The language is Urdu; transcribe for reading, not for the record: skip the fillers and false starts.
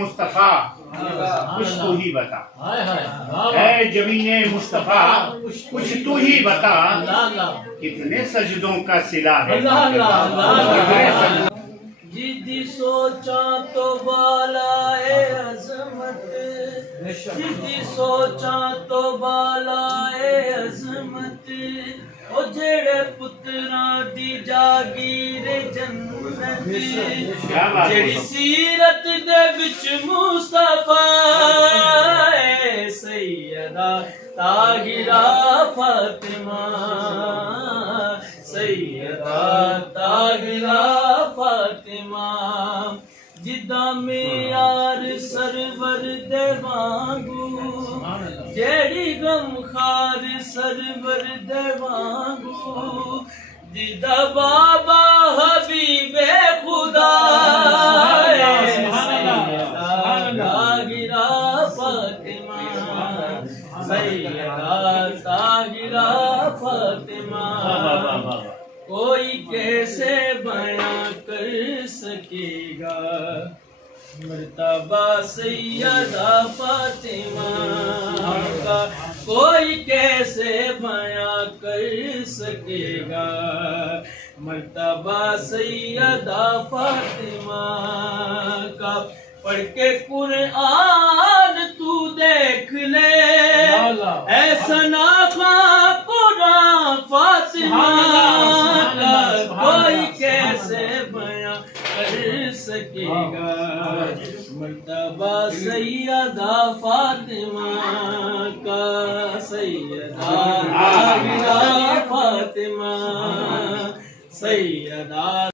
مصطفیٰ کچھ تو ہی بتا، اے جبین مصطفیٰ کچھ تو ہی بتا، کتنے سجدوں کا صلہ ہے جدی سوچاں تو بالائے عظمت، جدی سوچاں تو بالائے عظمت، او جڑے پتراں دی جاگیر جنت، جڑی سیرت دے وچ مصطفیٰ اے سیدہ طاہرہ فاطمہ، سیدہ طاہرہ فاطمہ، جداں معیار سرور دے وانگو، جیڑی غم خار سرور دے وانگو، جدا بابا حبیب خدا طاہرہ فاطمہ، سیدہ طاہرہ فاطمہ، کوئی کیسے بیاں کر سکے گا مرتبہ سیدہ فاطمہ کا، کوئی کیسے بیاں کر سکے گا مرتبہ سیدہ فاطمہ کا، پڑھ کے قرآن تو دیکھ لے ایسا ناخواں قرآن فاطمہ کا، کوئی کیسے بیاں کر سکے گا مرتبہ سیدہ فاطمہ کا، سیدہ طاہرہ فاطمہ، سیدہ